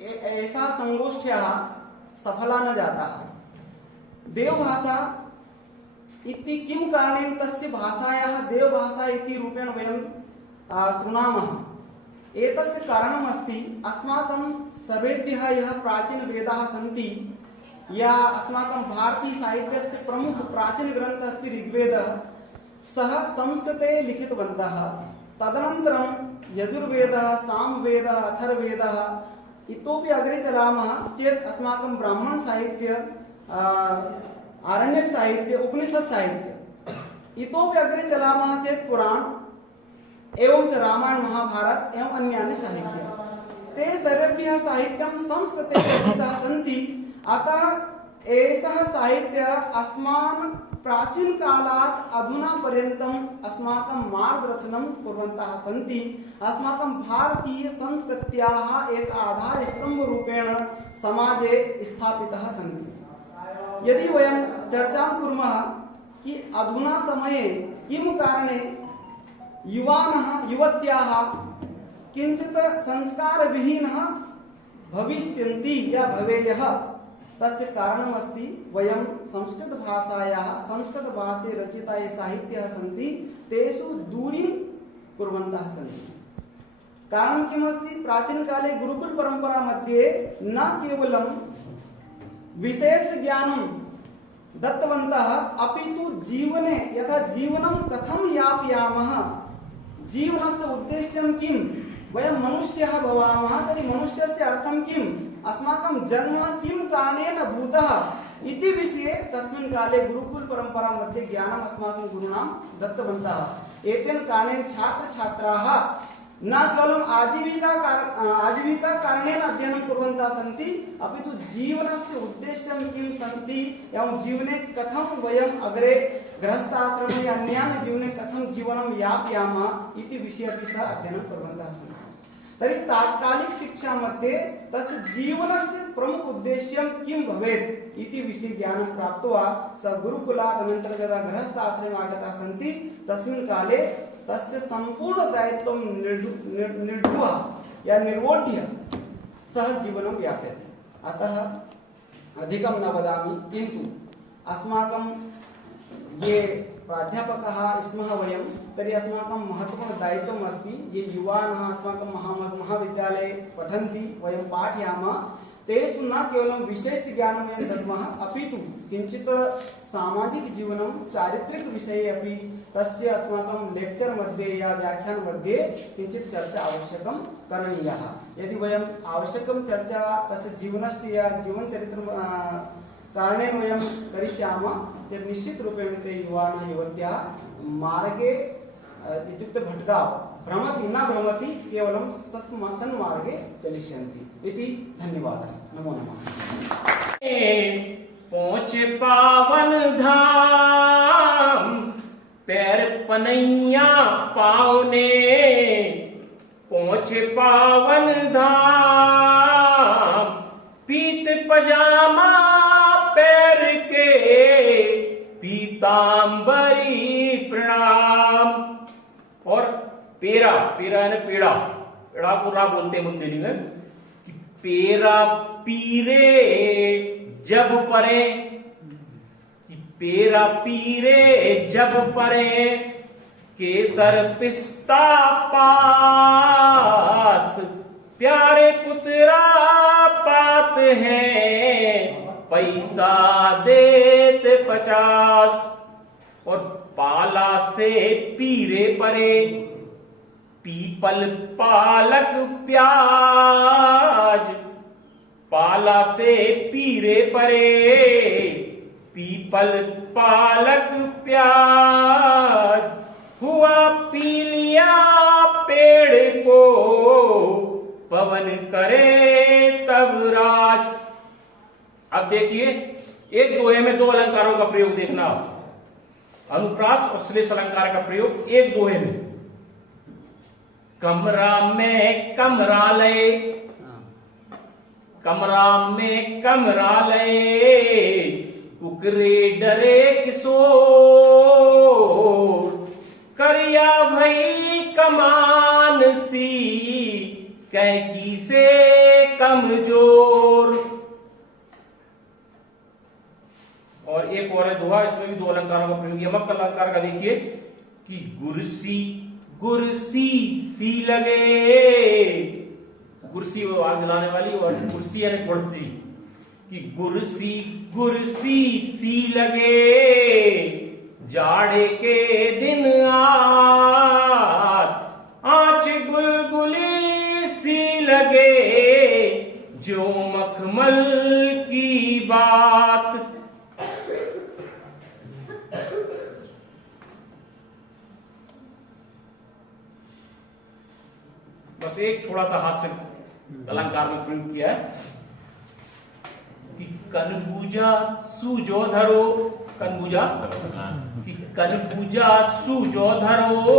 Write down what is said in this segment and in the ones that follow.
ऐसा संगोष्ठ्यः सफला न जाताः। देवभाषा इति किं कारणेन तस्य भाषायाः देवभाषा इति रूपेण वयं शृणुमः। एतस्य कारणम् अस्ति अस्माकं सर्वेभ्यः यः प्राचीनवेदाः सन्ति, या अस्माकं भारतीयसाहित्यस्य प्रमुख प्राचीनग्रन्थः अस्ति ऋग्वेदः, सः संस्कृते लिखितवन्तः। तदनन्तरं यजुर्वेदः, सामवेदः, अथर्ववेदः, इतोपि अग्रे चलामः चेत् अस्माकं ब्राह्मण साहित्य, आरण्यक साहित्य, उपनिषद साहित्य, इतोपि अग्रे चलामः चेत् पुराण एवं च रामायण महाभारत एवं अन्यानि साहित्य, ते सर्वेभ्यः साहित्यं संस्कृते रचिताः सन्ति। अतः एषः साहित्य अस्मान् प्राचीन कालात् अधुना पर्यन्तम् अस्माकं मार्गदर्शनं कुर्वन्तः सन्ति। अस्माकं भारतीय संस्कृत्याः एक आधारस्तम्भ रूपेण समाजे स्थापितः सन्ति। यदि वयं चर्चां कुर्मः कि अधुना समये किं कारणे युवानः युवत्याः किञ्चित् संस्कारविहीनः भविष्यन्ति या भवेयः, तस्य कारणम् अस्ति वयं संस्कृतभाषायाः, संस्कृतभाषे रचिता ये साहित्याः सन्ति तेषु दूरीं कुर्वन्तः सन्ति। कारणं किमस्ति? प्राचीनकाले गुरुकुलपरम्परा मध्ये न केवलं विशेषज्ञानं दत्तवन्तः, अपि तु जीवने यथा जीवनं कथं यापयामः, जीवनस्य उद्देश्यं किं, वयं मनुष्यः भवामः तर्हि मनुष्यस्य अर्थं किम्, अस्माकं जन्म किं कारणेन भूतः इति विषये तस्मिन् काले गुरुकुल परंपरा मध्ये ज्ञानम् अस्माकं गुरुणां दत्तवन्तः। एतेन कारणेन छात्र छात्राः न केवलम् आजीविका कारणेन अध्ययनं कुर्वन्तः सन्ति, अपि तु जीवनस्य उद्देश्यं किं सन्ति एवं जीवने कथं वयम् अग्रे गृहस्थाश्रमे अन्यान्य जीवने कथं जीवनं यापयामः इति विषये अपि सः अध्ययनं कुर्वन्तः सन्ति। तर्हि तात्कालिक शिक्षा मध्ये तस्य जीवनस्य प्रमुख उद्देश्यं किं भवेत् इति विषये ज्ञानं प्राप्त्वा सः गुरुकुलात् अनन्तरं यदा गृहस्थाश्रमे आगताः सन्ति तस्मिन् काले तस्य संपूर्ण दायित्वं निर्वह या निर्वोढ्य सः जीवनं यापयति। अतः अधिकं न वदामि, किन्तु अस्माकं ये प्राध्यापकाः स्मः वयं, तर्हि अस्माकं महत्वपूर्ण दायित्वम् अस्ति। ये युवानः अस्माकं महाविद्यालये पठन्ति, वयं पाठयामः, तेषु न केवलं विशेष ज्ञानं वयं दद्मः, अपि तु किञ्चित् सामाजिक जीवनं, चारित्रिक विषये अपि तस्य अस्माकं लेक्चर मध्ये या व्याख्यान मध्ये किञ्चित् चर्चा आवश्यकं करणीयः। यदि वयम् आवश्यकं चर्चा तस्य जीवनस्य या जीवनचरित्रं कारणेन वयं करिष्यामः चेत् निश्चितरूपेण ते युवानः युवत्याः मार्गे इत्युक्ते भटकाव भ्रमति न भ्रमति, केवलं सन्मार्गे चलिष्यन्ति इति। धन्यवादः। नमो नमः। पहुँच पावन धाम पैर पनैया पावने, पहुँच पावन धाम पीत पजामा पैर के पीतांबरी प्रणाम। और पेरा, पेरा है ना पेड़ा, पेड़ा को ना बोलते बुंदेली में कि पेरा पीरे जब परे, पेरा पीरे जब परे केसर पिस्ता पास, प्यारे पुत्रा पात है पैसा देत 50। और पाला से पीरे परे पीपल पालक प्याज, पाला से पीरे परे पीपल पालक प्याज, हुआ पीलिया पेड़ को पवन करे तब राज। अब देखिए एक दोहे में दो अलंकारों का प्रयोग देखना, अनुप्रास और श्लेष अलंकार का प्रयोग एक दोहे में। कमरा में कमरालय, कमरा में कमरालय कुकरे डरे किशोर, करिया भई कमान सी कैकी से कमजोर। और एक और है दोहा, इसमें भी दो अलंकारों का प्रयोग। यमक अलंकार का देखिए कि गुरसी गुरसी सी लगे, गुरसी वो आग जलाने वाली, और कुर्सी है कुर्सी, कि गुरसी गुरसी सी लगे, जाड़े के दिन आँच गुलगुली सी लगे, जो मखमल की बात। बस एक थोड़ा सा हास्य अलंकार में प्रयोग किया है कि कनबूजा सूजो धरो, कनबूजा कि कनबूजा सूजो धरो,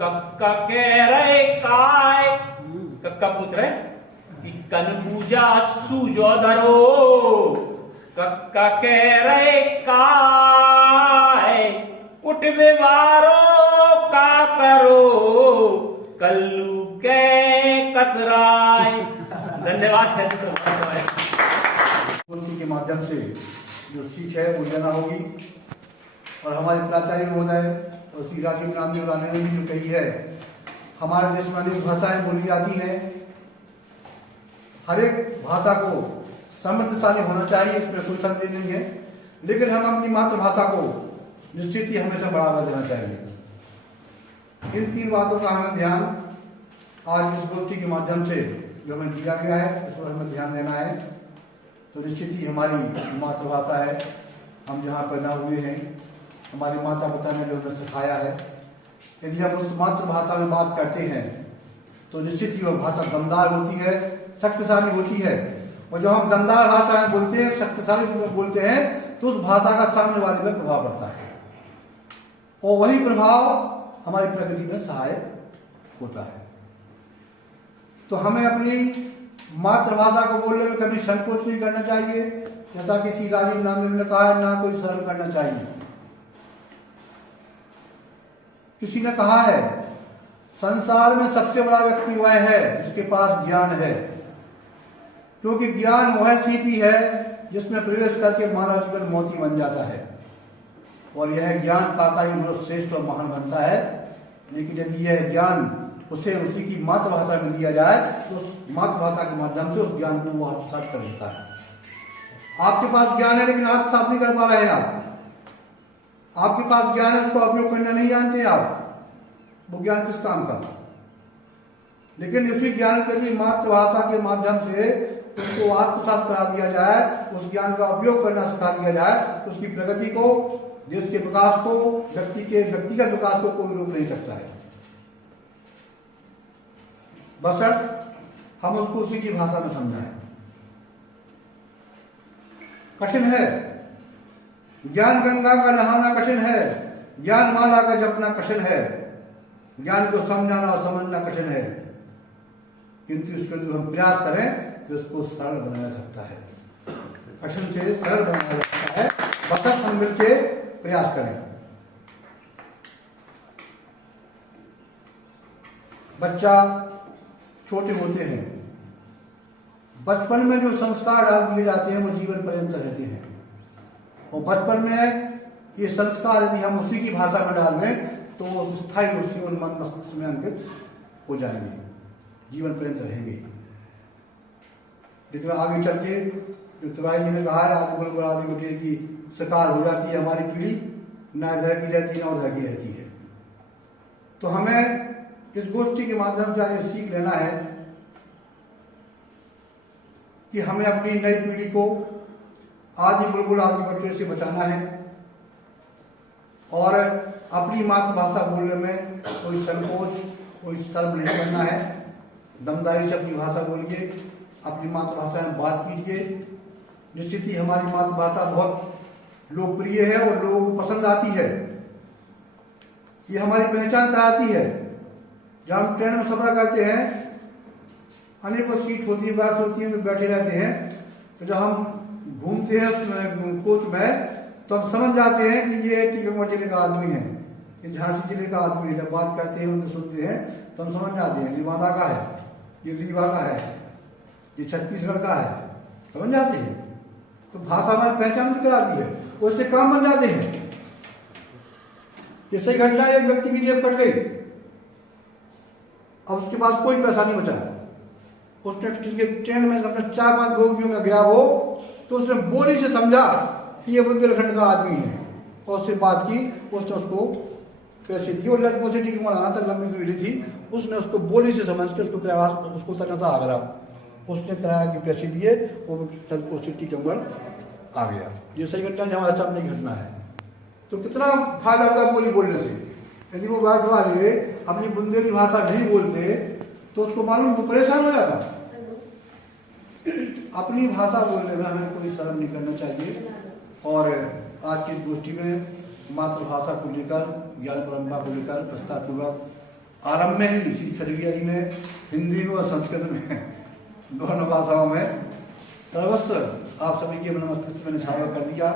कक्का कह रहे काय, कक्का पूछ रहे कि कनबूजा सूजो धरो, कक्का कह रहे काय, उठ बेवारो का करो, कल्लू के कतराय। धन्यवाद। उनकी के माध्यम से जो सीख है वो लेना होगी। और हमारे प्राचार्य महोदय और श्री राजीव रामदेव राणे ने भी जो कही है, हमारे देश में अनेक भाषाएं बोली जाती हैं, हर एक भाषा को समृद्धशाली होना चाहिए, इसमें कोई संदेह नहीं है, लेकिन हम अपनी मातृभाषा को निश्चित ही हमेशा बढ़ावा देना चाहिए। इन तीन बातों का हमें ध्यान आज इस गोष्ठी के माध्यम से जो हमें दिया गया है, इस पर हमें ध्यान देना है। तो निश्चित ही हमारी मातृभाषा है, हम जहाँ पैदा हुए हैं, हमारे माता पिता ने जो हमें सिखाया है, यदि हम उस मातृभाषा में बात करते हैं तो निश्चित ही वह भाषा दमदार होती है, शक्तिशाली होती है। और जब हम दमदार भाषा में बोलते हैं, शक्तिशाली में बोलते हैं, तो उस भाषा का सामने वाले में प्रभाव पड़ता है, और वही प्रभाव हमारी प्रगति में सहायक होता है। तो हमें अपनी मातृभाषा को बोलने में कभी संकोच नहीं करना चाहिए, जैसा कि श्री राजीव रामदेव ने कहा है, ना कोई शर्म करना चाहिए। किसी ने कहा है, संसार में सबसे बड़ा व्यक्ति वह है जिसके पास ज्ञान है, क्योंकि ज्ञान वह सीपी है जिसमें प्रवेश करके मानव जीवन मोती बन जाता है, और यह ज्ञान पाता ही मनुष्य श्रेष्ठ और महान बनता है। लेकिन यदि यह ज्ञान उसे उसी की मातृभाषा में दिया जाए तो उस मातृभाषा के माध्यम से उस ज्ञान को वो आत्मसात कर लेता है। आपके पास ज्ञान है लेकिन आत्मसात नहीं कर पा रहे हैं आप, आपके पास ज्ञान है, उसको उपयोग करना नहीं जानते आप, वो ज्ञान किस काम का। लेकिन उसी ज्ञान को यदि मातृभाषा के माध्यम से उसको आत्मसात करा दिया जाए, उस ज्ञान का उपयोग करना सिखा दिया जाए, तो उसकी प्रगति को, देश के विकास को, व्यक्ति के व्यक्तिगत विकास को कोई रोक नहीं सकता है, बशर्ते हम उसको उसी की भाषा में समझाएं। कठिन है, ज्ञान गंगा का नहाना कठिन है, ज्ञान माला का जपना कठिन है, ज्ञान को समझाना और समझना कठिन है, किंतु उसको यदि हम प्रयास करें तो उसको सरल बनाया जा सकता है, कठिन से सरल बनाया जा सकता है, बशर्ते हम मिलकर प्रयास करें। बच्चा छोटे होते हैं, बचपन में जो संस्कार डाल दिए जाते हैं वो जीवन पर्यंत रहते हैं, और बचपन में ये संस्कार यदि हम उसी की भाषा में डाल दें तो स्थायी उसी मन मस्तिष्क में अंकित हो जाएंगे, जीवन पर्यंत रहेंगे। लेकिन आगे चल के जो तिवारी जी ने कहा है, आदि बुलबुल आदि मटेरियल की शिकार हो जाती है हमारी पीढ़ी, ना इधर की रहती है ना उधर की रहती है। तो हमें इस गोष्ठी के माध्यम से आज सीख लेना है कि हमें अपनी नई पीढ़ी को आदि बुलबुल आदि मटेरियल से बचाना है, और अपनी मातृभाषा बोलने में कोई संकोच, कोई शर्म नहीं करना है। दमदारी से अपनी भाषा बोलिए, अपनी मातृभाषा में बात कीजिए। निश्चित ही हमारी मातृभाषा बहुत लोकप्रिय है और लोगों को पसंद आती है, ये हमारी पहचान कराती है। जब हम ट्रेन में सफर करते हैं, अनेकों सीट होती है, बर्थ होती है, बैठे रहते हैं, तो जब हम घूमते हैं कोच में तो हम समझ जाते हैं कि ये टीकमगढ़ जिले का आदमी है, ये झांसी जिले का आदमी है। जब बात करते हैं, उनसे सुनते हैं तो हम समझ जाते हैं रीवादा का है, ये रीवा का है। ये छत्तीसगढ़ का है, समझ जाते हैं। तो भाषा हमारी पहचान भी कराती है, उससे काम बन जाते हैं। ये सही घटना एक व्यक्ति की जेब कट गई, अब उसके पास कोई पैसा नहीं बचा। उसने ट्रेन में अपने 4-5 बोगियों में गया वो, तो उसने बोली से समझा कि ये बुंदेलखंड का आदमी है, और उससे बात की। उसने उसको पैसे दिए, और लखनऊ सिटी की मौलाना तक लंबी दूरी थी, उसने उसको बोली से समझ के उसको किराया, उसको उतरना था आगरा, उसने किराया के पैसे दिए, वो लखनऊ सिटी के अंदर आ गया। ये सही घटना हमारे सामने की घटना है। तो कितना फायदा होगा बोली बोलने से। यदि वो बात वाले अपनी बुंदेली भाषा नहीं बोलते तो उसको मालूम वो परेशान हो जाता। अपनी भाषा बोलने में हमें कोई शर्म नहीं करना चाहिए। और आज की गोष्ठी में मातृभाषा को लेकर, ज्ञान परंपरा को लेकर प्रस्तावपूर्वक आरंभ में ही श्री खड़गिया जी ने हिंदी में और संस्कृत में दोनों भाषाओं में सर्वस्व आप सभी के मन मस्तिष्क में निछावर कर दिया।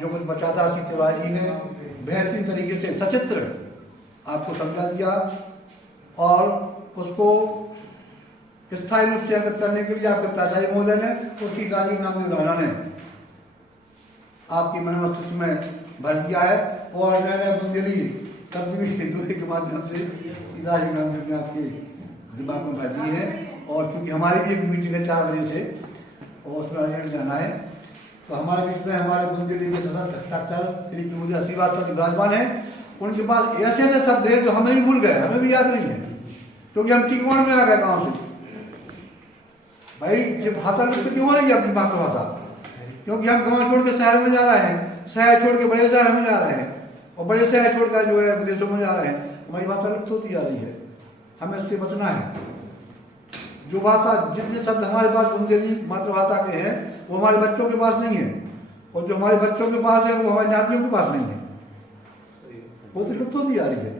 जो कुछ बचा था श्री तिवारी जी ने बेहतरीन तरीके से सचित्र आपको समझा दिया, और उसको स्थायी रूप से अंकित करने के लिए आपके प्राचार्य महोदय ने और श्री राजीव नामदेव राणा ने आपके मन मस्तिष्क में भर दिया है। और मैंने बुंदेली शब्द भी हिंदी के माध्यम से श्री राजीव नामदेव ने आपके दिमाग में भर दिए हैं। और चूंकि हमारी भी एक मीटिंग है 4 बजे से, और उसमें अर्जेंट जाना है, तो हमारे बीच में हमारे बुंदेली के सशक्त डॉक्टर श्री मुझे श्रीवास्तव विराजमान है। उनके पास ऐसे ऐसे शब्द हैं जो हमें भी भूल गए, हमें भी याद नहीं है, क्योंकि हम टिकवाड़ में आ गए गाँव से। भाई ये भाषा लुप्त क्यों हो रही है अपनी मातृभाषा? क्योंकि हम गाँव छोड़ के शहर में जा रहे हैं, शहर छोड़ के बड़े शहर में जा रहे हैं, और बड़े शहर छोड़कर जो है विदेशों में जा रहे हैं। हमारी भाषा लुप्त होती जा रही है, हमें इससे बचना है। जो भाषा, जितने शब्द हमारे पास बुंदेली मातृभाषा के हैं वो हमारे बच्चों के पास नहीं है, और जो हमारे बच्चों के पास है वो हमारे नातियों के पास नहीं है, वो तो लुप्त होती जा रही है।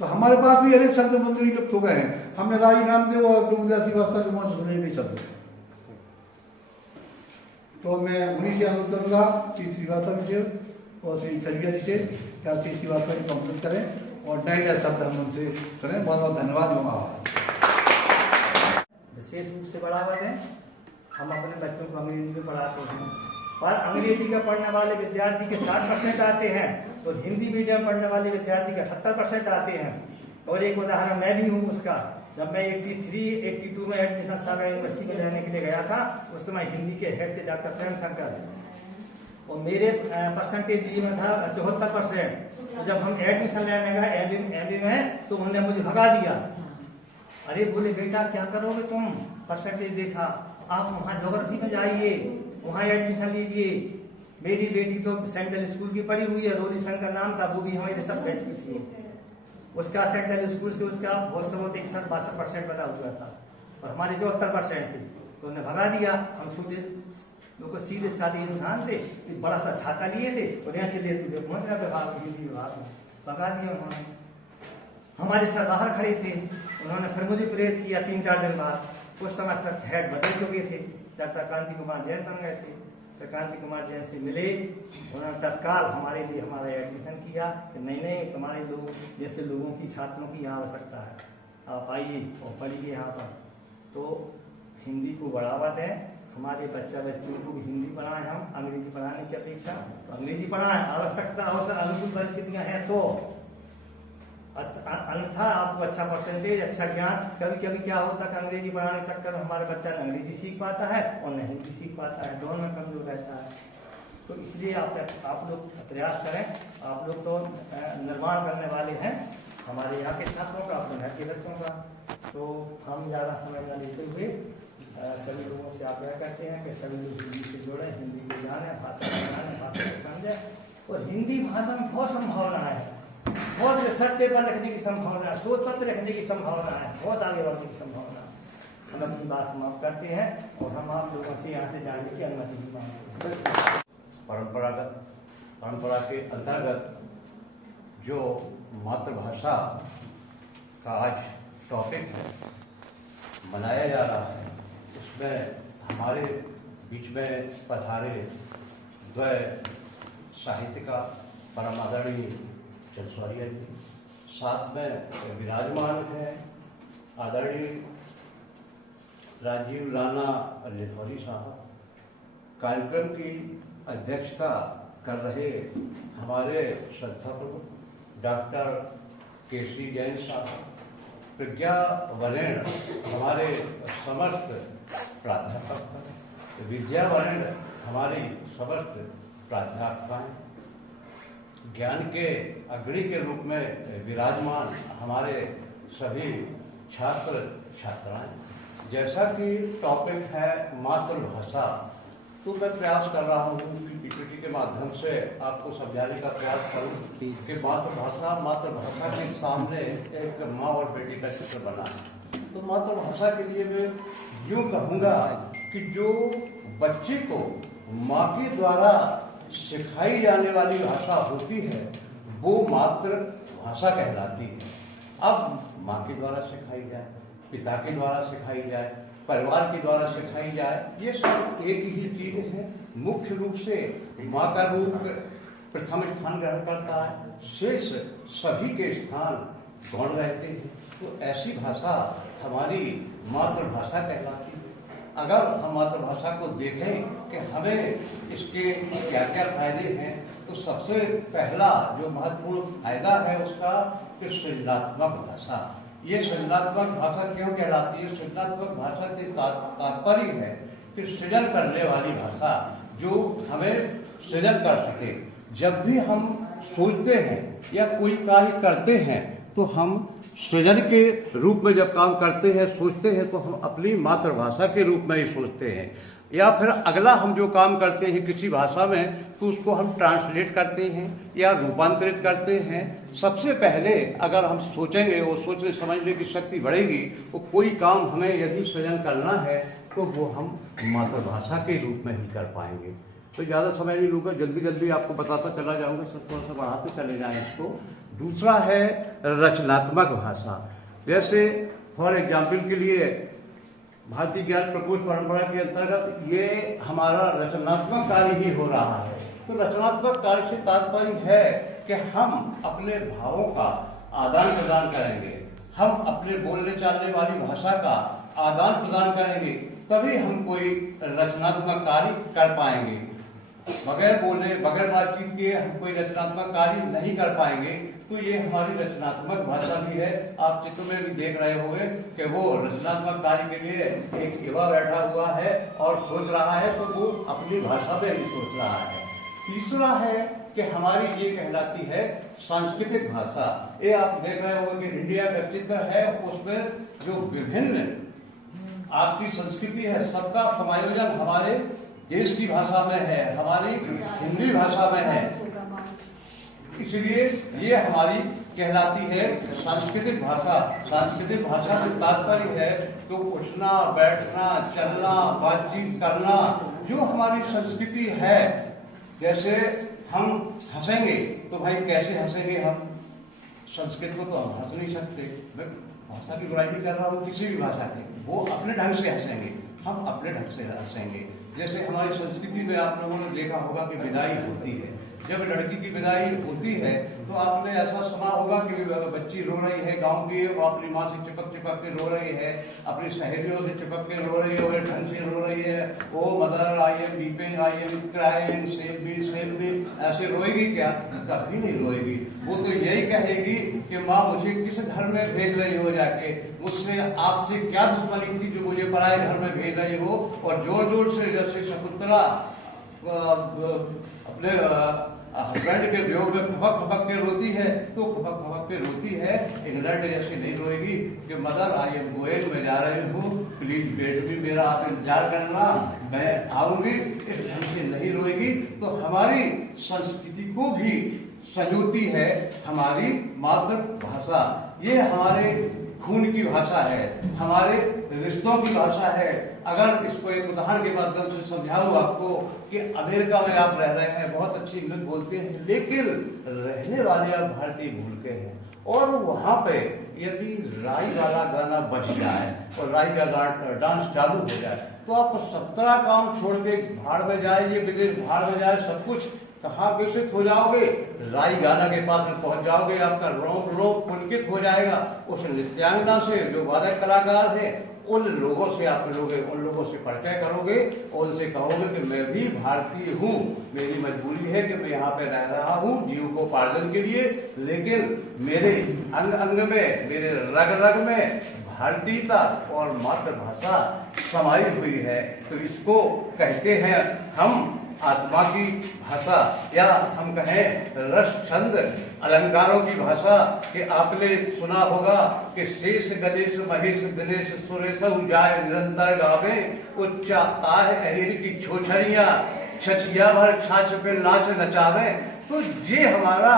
तो हमारे पास भी अनेक शब्द बुंदेली लुप्त हो गए हैं। हमने राजी नामदेव और श्रीवास्तव के मुंह से सुने नहीं शब्द। तो मैं उन्हीं से अनुरोध करूंगा श्री श्रीवास्तव जी से और श्री खड़गिया जी से, क्या श्री श्रीवास्तव जी कम्प्लीट करें और नए नए शब्द हम उनसे करें। बहुत बहुत धन्यवाद दूंगा। विशेष रूप से बढ़ावा दें। हम अपने बच्चों को अंग्रेजी में पढ़ाते हैं, पर अंग्रेजी का पढ़ने वाले विद्यार्थी के 60% आते हैं, और हिंदी मीडियम पढ़ने वाले विद्यार्थी के 78% आते हैं। और एक उदाहरण मैं भी हूँ उसका। जब मैं 83-82 में एडमिशन सागर यूनिवर्सिटी में लेने के लिए गया था, उस समय हिंदी के हेड थे डॉक्टर प्रेम शंकर, और मेरे परसेंटेज दिए में था 74%। तो जब हम एडमिशन लेने गए एमबी में, तो उन्होंने मुझे भगा दिया। अरे बोले बेटा क्या करोगे तुम, परसेंटेज देखा, आप वहाँ ज्योग्राफी में जाइए, वहाँ एडमिशन लीजिए। मेरी बेटी तो सेंट्रल स्कूल की पढ़ी हुई है, रोली शंकर नाम था, वो भी हमारे सब बैच की थी। उसका सेंट्रल स्कूल से उसका बहुत से बहुत 61-62% बना हुआ था, और हमारे 74% थे। तो उन्हें भगा दिया। हम छोटे लोग सीधे साधे इंसान थे, बड़ा सा छाता लिए थे, और यहाँ से लेते थे पहुंच गया विभाग, हिंदी विभाग में, भगा दिया उन्होंने। हमारे सर बाहर खड़े थे, उन्होंने फिर मुझे प्रेरित किया 3-4 दिन बाद। कुछ समय तक हेड बदल चुके थे, डॉक्टर कांति कुमार जैन बन गए थे। तो कांति कुमार जैन से मिले, उन्होंने तत्काल हमारे लिए हमारा एडमिशन किया कि नहीं तुम्हारे लोग जैसे लोगों की, छात्रों की यहाँ आवश्यकता है, आप आइए और पढ़िए यहाँ पर। तो हिंदी को बढ़ावा दें, हमारे बच्चों को भी हिंदी पढ़ाएं, हम अंग्रेजी पढ़ाने की अपेक्षा तो अंग्रेजी पढ़ाएं। आवश्यकता अवसर अनुकूल परिस्थितियाँ हैं तो, अन्यथा आपको अच्छा परसेंटेज, अच्छा ज्ञान। कभी कभी क्या होता है कि अंग्रेजी पढ़ाने के चक्कर में हमारा बच्चा न अंग्रेजी सीख पाता है और न हिंदी सीख पाता है, दोनों में कमजोर रहता है। तो इसलिए आप लोग प्रयास करें। आप लोग तो निर्माण करने वाले हैं हमारे यहाँ के छात्रों का, अपने घर के बच्चों का। तो हम ज़्यादा समय न लेते हुए सभी लोगों से आग्रह करते हैं कि सभी लोग हिंदी से जुड़ें, हिंदी को जानें, भाषा को जानें, भाषा को समझें। और हिंदी भाषा में बहुत संभावना है, बहुत रिसर्च पेपर लिखने की संभावना है, शोध पत्र लिखने की संभावना है, बहुत आगे बढ़ने की संभावना है। हम अपनी बात समाप्त करते हैं और हम आप लोगों से यहाँ से जाने की अनुमति भी मांगते हैं। परंपरा के अंतर्गत जो मातृभाषा का आज टॉपिक है मनाया जा रहा है, उसमें हमारे बीच में पधारे द्वय साहित्यिका परम आदरणीय चंद्रशौर्य जी, साथ में विराजमान है आदरणीय राजीव राणा लिथौरी साहब, कार्यक्रम की अध्यक्षता कर रहे हमारे श्रद्धापूर्वक डॉक्टर केसी जैन साहब, प्रज्ञा वरेण हमारे समस्त प्राध्यापक, विद्या वरेण हमारी समस्त प्राध्यापकाएं, ज्ञान के अग्नि के रूप में विराजमान हमारे सभी छात्र छात्राएं। जैसा कि टॉपिक है मातृभाषा, तो मैं प्रयास कर रहा हूँ कि पीपीटी के माध्यम से आपको समझाने का प्रयास करूँ कि मातृभाषा के सामने एक माँ और बेटी का चित्र बना है। तो मातृभाषा के लिए मैं यूँ कहूँगा कि जो बच्चे को माँ के द्वारा सिखाई जाने वाली भाषा होती है वो मातृभाषा कहलाती है। अब माँ के द्वारा सिखाई जाए, पिता के द्वारा सिखाई जाए, परिवार के द्वारा सिखाई जाए, ये सब एक ही चीज है। मुख्य रूप से माँ का रूप प्रथम स्थान ग्रहण करता है, शेष सभी के स्थान गौण रहते हैं। तो ऐसी भाषा हमारी मातृभाषा कहलाती है। अगर हम मातृभाषा को देखें कि हमें इसके क्या क्या फायदे हैं, तो सबसे पहला जो महत्वपूर्ण फायदा है उसका कि सृजनात्मक भाषा। ये सृजनात्मक भाषा क्यों कहलाती है? सृजनात्मक भाषा से तात्पर्य है कि सृजन करने वाली भाषा, जो हमें सृजन कर सके। जब भी हम सोचते हैं या कोई कार्य करते हैं तो हम सृजन के रूप में जब काम करते हैं, सोचते हैं, तो हम अपनी मातृभाषा के रूप में ही सोचते हैं। या फिर अगला हम जो काम करते हैं किसी भाषा में, तो उसको हम ट्रांसलेट करते हैं या रूपांतरित करते हैं। सबसे पहले अगर हम सोचेंगे और सोचने समझने की शक्ति बढ़ेगी, तो कोई काम हमें यदि सृजन करना है तो वो हम मातृभाषा के रूप में ही कर पाएंगे। तो ज़्यादा समय नहीं लूँगा, जल्दी जल्दी आपको बताता चला जाऊँगा, सब थोड़ा सा बढ़ाते चले जाएँ इसको। दूसरा है रचनात्मक भाषा। जैसे फॉर एग्जाम्पल के लिए भारतीय ज्ञान प्रकोष्ठ परंपरा के अंतर्गत ये हमारा रचनात्मक कार्य ही हो रहा है। तो रचनात्मक कार्य से तात्पर्य है कि हम अपने भावों का आदान प्रदान करेंगे, हम अपने बोलने चालने वाली भाषा का आदान प्रदान करेंगे, तभी हम कोई रचनात्मक कार्य कर पाएंगे। बगैर बोले, बगैर बातचीत के हम कोई रचनात्मक कार्य नहीं कर पाएंगे। तो ये हमारी रचनात्मक भाषा भी है। आप चित्र में भी देख रहे होंगे कि वो रचनात्मक कार्य के लिए एक युवा बैठा हुआ है और सोच रहा है, तो वो अपनी भाषा में ही सोच रहा है। तीसरा है कि हमारी ये कहलाती है सांस्कृतिक भाषा। ये आप देख रहे होंगे कि इंडिया का चित्र है, उसमें जो विभिन्न आपकी संस्कृति है, सबका समायोजन हमारे देश की भाषा में है, हमारी हिंदी भाषा में है। इसलिए ये हमारी कहलाती है सांस्कृतिक भाषा। सांस्कृतिक भाषा में तात्पर्य है तो उठना, बैठना, चलना, बातचीत करना, जो हमारी संस्कृति है। जैसे हम हंसेंगे तो भाई कैसे हंसेंगे हम? संस्कृत को तो हम हंस नहीं सकते। मैं भाषा की बुराई नहीं कर रहा हूँ, किसी भी भाषा की, वो अपने ढंग से हंसेंगे, हम अपने ढंग से हंसेंगे। जैसे हमारी संस्कृति में आप लोगों ने देखा होगा कि विदाई होती है। जब लड़की की विदाई होती है तो आपने ऐसा सुना होगा कि बच्ची रो रही है गांव की, वो अपनी माँ से चिपक चिपक के रो रही है, अपनी सहेलियों से चिपक के रो रही है, और ढंग से रो रही है। Oh mother, I am weeping, I am crying, save me, ऐसे रोएगी क्या? कभी नहीं रोएगी। वो तो यही कहेगी कि माँ मुझे किस घर में भेज रही हो, जाके मुझसे आपसे क्या दुश्मनी थी जो मुझे पराए घर में भेज रही हो। और जोर जोर से जैसे शकुंतला अपने हस्बैंड के वियोग में फपक फपक के रोती है, तो फपक फपक के रोती है। इंग्लैंड जैसे नहीं रोएगी कि मदर आई एम गोइंग, मैं जा रही हूँ, प्लीज बेड भी मेरा आप इंतजार करना, मैं आऊंगी, इस ढंग से नहीं रोएगी। तो हमारी संस्कृति को भी संजोती है हमारी मातृभाषा। ये हमारे खून की भाषा है, हमारे रिश्तों की भाषा है। अगर इसको एक उदाहरण के माध्यम से समझाऊं आपको कि अमेरिका में आप रह रहे हैं, बहुत अच्छी इंग्लिश बोलते हैं, लेकिन रहने वाले आप भारतीय भूल के हैं, और वहां पे यदि राई वाला गाना बज जाए और राई का डांस चालू हो जाए, तो आपको 17 काम छोड़ के भाड़ में जाए, ये विदेश भाड़ में जाए, सब कुछ कहाँ विकसित हो जाओगे, राई गाना के पास में पहुंच जाओगे, आपका रोम रोम पुलकित हो जाएगा। उस नृत्यांगना से जो वादक कलाकार है उन लोगों से आप मिलोगे, उन लोगों से परिचय करोगे और उनसे कहोगे कि मैं भी भारतीय हूँ, मेरी मजबूरी है कि मैं यहाँ पे रह रहा हूँ जीविकोपार्जन के लिए, लेकिन मेरे अंग अंग में, मेरे रग रग में भारतीयता और मातृभाषा समाई हुई है। तो इसको कहते हैं हम आत्मा की भाषा, या हम कहें रस छंद अलंकारों की भाषा। कि आपने सुना होगा कि शेष गणेश महेश दिनेश सुरेश जाय निरंतर गावे, उच्चाता है अहिर की छोछड़ियां छछिया भर छाछ पे नाच नचावे। तो ये हमारा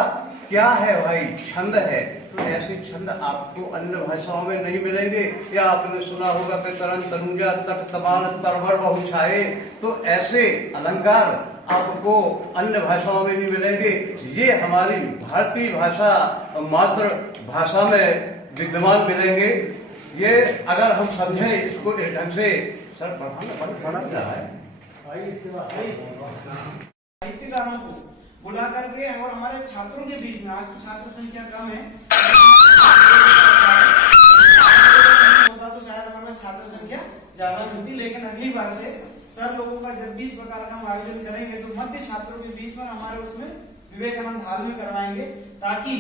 क्या है भाई, छंद है। तो ऐसे छंद आपको अन्य भाषाओं में नहीं मिलेंगे। या आपने सुना होगा कि तरन तनुजा तट तबाल तरवर बहु छाए। तो ऐसे अलंकार आपको अन्य भाषाओं में नहीं मिलेंगे। ये हमारी भारतीय भाषा मातृ भाषा में विद्यमान मिलेंगे। ये अगर हम समझें इसको इस ढंग से, सर पढ़ा जा रहा है साहित्यकारों को बुला करके और हमारे छात्रों के बीच में, आज तो छात्र संख्या कम है, होता तो शायद हमारे पास छात्र संख्या ज्यादा मिलती, लेकिन अगली बार से सर लोगों का जब भी इस प्रकार का हम आयोजन करेंगे तो मध्य छात्रों के बीच में हमारे उसमें विवेकानंद हाल में करवाएंगे, ताकि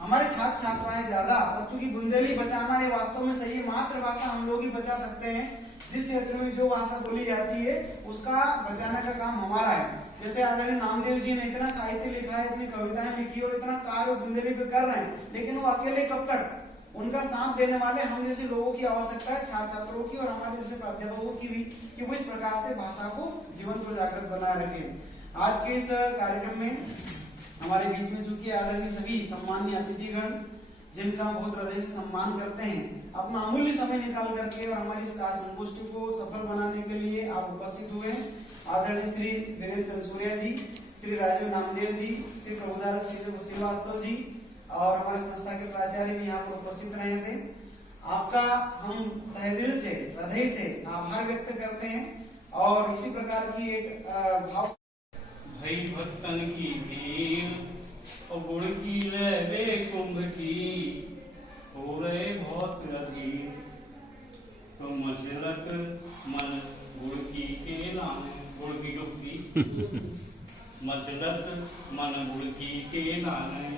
हमारे छात्र छात्राएं ज्यादा, और चूंकि बुंदेली बचाना है वास्तव में सही मातृभाषा हम लोग ही बचा सकते हैं। जिस क्षेत्र में जो भाषा बोली जाती है उसका बचाने का काम हमारा है। जैसे आदरणीय नामदेव जी ने इतना साहित्य लिखा है, इतनी कविताएं लिखी और इतना कार्य बुंदेली पे कर रहे हैं, लेकिन वो अकेले कब तक, उनका साथ देने वाले हम जैसे लोगों की आवश्यकता है, छात्र छात्रों की और हमारे जैसे प्राध्यापकों की भी, कि वो इस प्रकार से भाषा को जीवंत और जागृत बनाए रखें। आज के इस कार्यक्रम में हमारे बीच में चूंकि आदरणीय सभी सम्मानीय अतिथिगण जिनका बहुत हृदय से सम्मान करते हैं, अपना अमूल्य समय निकाल करके और हमारी इस संगोष्ठी को सफल बनाने के लिए आप उपस्थित हुए हैं। आदरणीय श्री वीरेंद्र सूर्या जी, श्री राजीव नामदेव जी, श्री प्रभुदार श्रीवास्तव जी और हमारे संस्था के प्राचार्य भी यहाँ पर उपस्थित रहे थे। आपका हम तहे दिल से, हृदय से आभार व्यक्त करते हैं और इसी प्रकार की एक भाव भई भक्तन की भीड़ और गुड़ की लहरे कुंभ की हो रहे बहुत अधीर, तो मचलत मन गुड़ की के नाम, गुड़ की गुप्ती मचलत मन गुड़ की के नाने,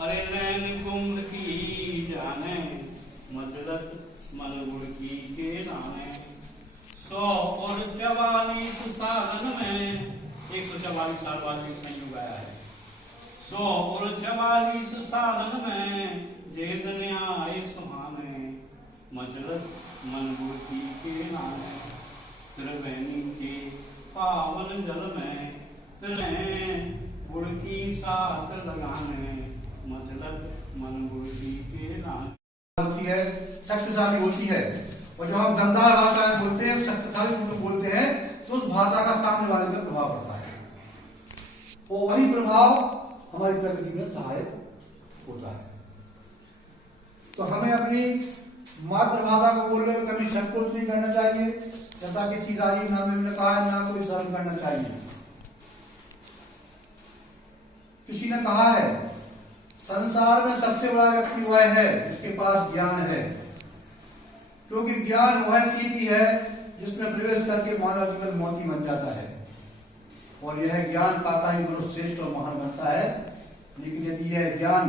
अरे नैन कुंभ की जाने, मचलत मन गुड़ की के नाने। 100 और 44 सालन में 144 साल बाद भी संयोग आया है। 100 और 44 सालन में जेद न्याय सुहाने, मचलत मन गुड़ की के नाने, त्रिवेणी के पावन जल में तिरें गुड़ की साथ लगाने, मचलत मन गुड़ की के नाने। होती है, शक्तिशाली होती है, और जो हम दमदार भाषाएं बोलते हैं, शक्तिशाली बोलते हैं, तो उस भाषा का सामने वाले पर प्रभाव पड़ता है और वही प्रभाव हमारी प्रगति में सहायक होता है। तो हमें अपनी मातृभाषा को बोलने में कभी संकोच नहीं करना चाहिए, जैसा कि श्री राजीव नामदेव ने कहा है, ना कोई शर्म करना चाहिए। किसी ने कहा है संसार में सबसे बड़ा व्यक्ति वह है जिसके पास ज्ञान है, क्योंकि ज्ञान वह सीढ़ी है जिसमें प्रवेश करके मानव जीवन मोती बन जाता है और यह ज्ञान पाता ही मनुष्य श्रेष्ठ और महान बनता है। लेकिन यदि यह ज्ञान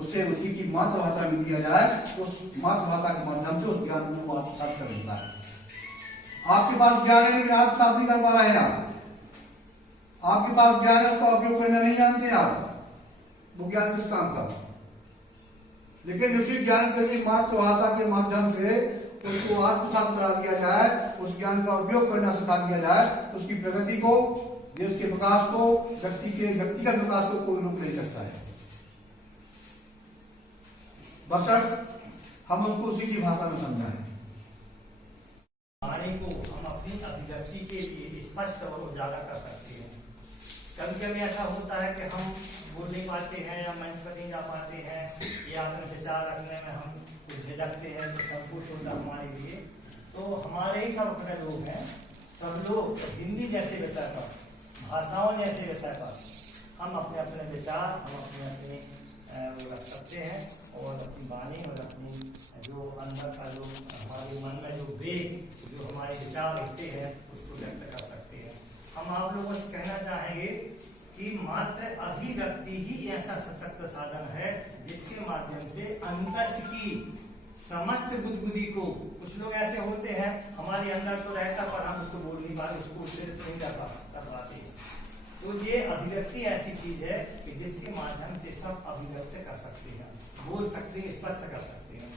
उसे उसी की मातृभाषा में दिया जाए तो उस मातृभाषा के माध्यम से उस ज्ञान को आत्मसात कर लेता है। आपके पास ज्ञान है लेकिन आत्मसात नहीं कर पा रहे हैं आपके पास ज्ञान है, उसका उपयोग करना नहीं जानते आप, वो ज्ञान किस काम का। लेकिन उसी ज्ञान को यदि मातृभाषा के माध्यम से उसको आत्मसात करा दिया जाए, उस ज्ञान का उपयोग करना सिखा दिया जाए, तो उसकी प्रगति को, देश के विकास को, व्यक्ति के व्यक्तिगत विकास को कोई रोक नहीं सकता है, बशर्ते हम उसको उसी की भाषा में समझाएं। वाणी को हम अपनी अभिव्यक्ति के लिए स्पष्ट और उजागर कर सकते हैं। कभी कभी ऐसा होता है कि हम बोल नहीं पाते हैं या मंच पर नहीं जा पाते हैं या अपने विचार रखने में हम कुछ झिझकते हैं, तो संकोच होता है हमारे लिए। तो हमारे ही सब अपने लोग हैं, सब लोग हिंदी जैसे विषय पर, भाषाओं जैसे विषय पर हम अपने अपने विचार हम अपने अपने वो रख सकते हैं और अपनी वाणी और अपनी जो अंदर का जो हमारे मन में जो वेग जो हमारे विचार उठते हैं उसको व्यक्त कर सकते हैं। हम आप लोगों से कहना चाहेंगे कि मात्र अभिव्यक्ति ही ऐसा सशक्त साधन है जिसके माध्यम से अंतस की समस्त बुद्धि को, कुछ लोग ऐसे होते हैं हमारे अंदर तो रहता पर हम उसको बोल नहीं पाते, उसको उच्चरित नहीं कर पाते। तो ये अभिव्यक्ति ऐसी चीज है कि जिसके माध्यम से सब अभिव्यक्त कर सकते हैं, बोल सकते हैं, स्पष्ट कर सकते हैं।